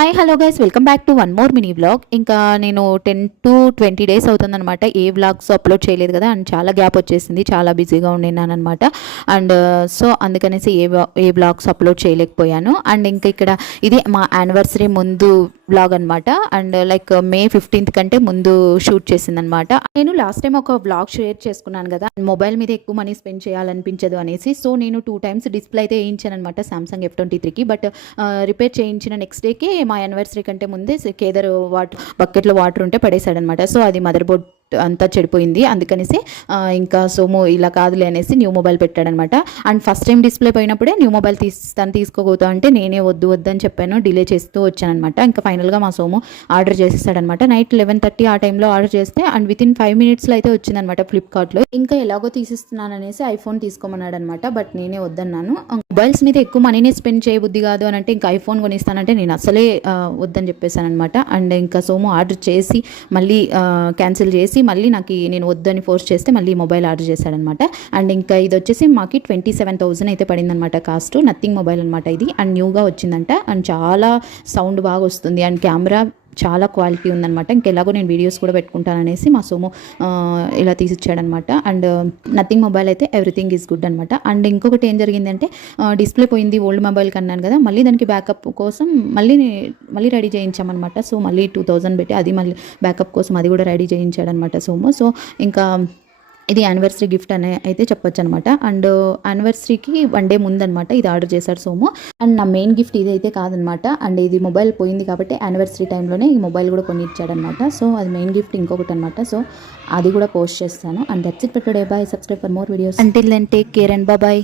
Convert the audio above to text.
Hi hello guys, welcome back to one more mini vlog. ఇంకా నేను 10 to 20 days అవుతుందన్నమాట ఏ vlogs upload చేయలేదు కదా. అండ్ చాలా గ్యాప్ వచ్చేసింది, చాలా బిజీగా ఉన్నాను అనమాట. అండ్ సో అందుకనేసి ఏ వ్లాగ్స్ అప్లోడ్ చేయలేకపోయాను. అండ్ ఇంకా ఇక్కడ ఇది మా యానివర్సరీ ముందు వ్లాగ్ అనమాట. అండ్ లైక్ May 15th కంటే ముందు షూట్ చేసిందనమాట. నేను లాస్ట్ టైం ఒక వ్లాగ్ షేర్ చేసుకున్నాను కదా, మొబైల్ మీద ఎక్కువ మనీ స్పెండ్ చేయాలనిపించదు అనేసి. సో నేను 2 times డిస్ప్లే అయితే వేయించాను అనమాట సామ్సంగ్ F23కి. బట్ రిపేర్ చేయించిన నెక్స్ట్ డేకి మా యానివర్సరీ కంటే ముందే కేదర్ బకెట్లో వాటర్ ఉంటే పడేశాడనమాట. సో అది మదర్ బోర్డ్ అంతా చెడిపోయింది. అందుకనేసి ఇంకా సోము ఇలా కాదులే అనేసి న్యూ మొబైల్ పెట్టాడనమాట. అండ్ ఫస్ట్ టైం డిస్ప్లే పోయినప్పుడే న్యూ మొబైల్ తీసుకోబోతా అంటే నేనే వద్దని చెప్పాను, డిలే చేస్తూ వచ్చానమాట. ఇంకా ఫైనల్గా మా సోము ఆర్డర్ చేసేసాడనమాట. నైట్ 11:30 ఆ టైంలో ఆర్డర్ చేస్తే అండ్ వితిన్ 5 minutesలో అయితే వచ్చిందనమాట ఫ్లిప్కార్ట్లో. ఇంకా ఎలాగో తీసిస్తున్నాను అనేసి ఐఫోన్ తీసుకోమన్నాడు అనమాట. బట్ నేనే వద్దన్నాను. మొబైల్స్ మీద ఎక్కువ మనీనే స్పెండ్ చేయబుద్ధి కాదు అని అంటే ఇంకా ఐఫోన్ కొనిస్తానంటే నేను అసలే వద్దని చెప్పేశాను అనమాట. అండ్ ఇంకా సోము ఆర్డర్ చేసి మళ్ళీ క్యాన్సిల్ చేసి మళ్ళీ నేను వద్దని ఫోర్స్ చేస్తే మళ్ళీ మొబైల్ ఆర్డర్ చేశాడనమాట. అండ్ ఇంకా ఇది వచ్చేసి మాకు 27,000 అయితే పడిందనమాట కాస్ట్. నథింగ్ మొబైల్ అనమాట ఇది. అండ్ న్యూగా వచ్చిందంట. అండ్ చాలా సౌండ్ బాగా వస్తుంది అండ్ కెమెరా చాలా క్వాలిటీ ఉందనమాట. ఇంకెలాగో నేను వీడియోస్ కూడా పెట్టుకుంటాననేసి మా సోము ఇలా తీసిచ్చాడనమాట. అండ్ నథింగ్ మొబైల్ అయితే ఎవ్రీథింగ్ ఈజ్ గుడ్ అనమాట. అండ్ ఇంకొకటి ఏం జరిగిందంటే డిస్ప్లే పోయింది ఓల్డ్ మొబైల్కి అన్నాను కదా, మళ్ళీ దానికి బ్యాకప్ కోసం మళ్ళీ రెడీ చేయించామన్నమాట. సో మళ్ళీ 2,000 పెట్టి అది మళ్ళీ బ్యాకప్ కోసం అది కూడా రెడీ చేయించాడనమాట సోము. సో ఇంకా ఇది యానివర్సరీ గిఫ్ట్ అనే అయితే చెప్పొచ్చు అనమాట. అండ్ యానివర్సరీకి 1 day ముందనమాట ఇది ఆర్డర్ చేశాడు సోము. అండ్ నా మెయిన్ గిఫ్ట్ ఇదైతే కాదనమాట. అండ్ ఇది మొబైల్ పోయింది కాబట్టి యానివర్సరీ టైంలోనే ఈ మొబైల్ కూడా కొని ఇచ్చాడనమాట. సో అది మెయిన్ గిఫ్ట్ ఇంకొకటి అనమాట. సో అది కూడా పోస్ట్ చేస్తాను. And that's it for today. Bye. Subscribe for more videos. Until then take care and bye.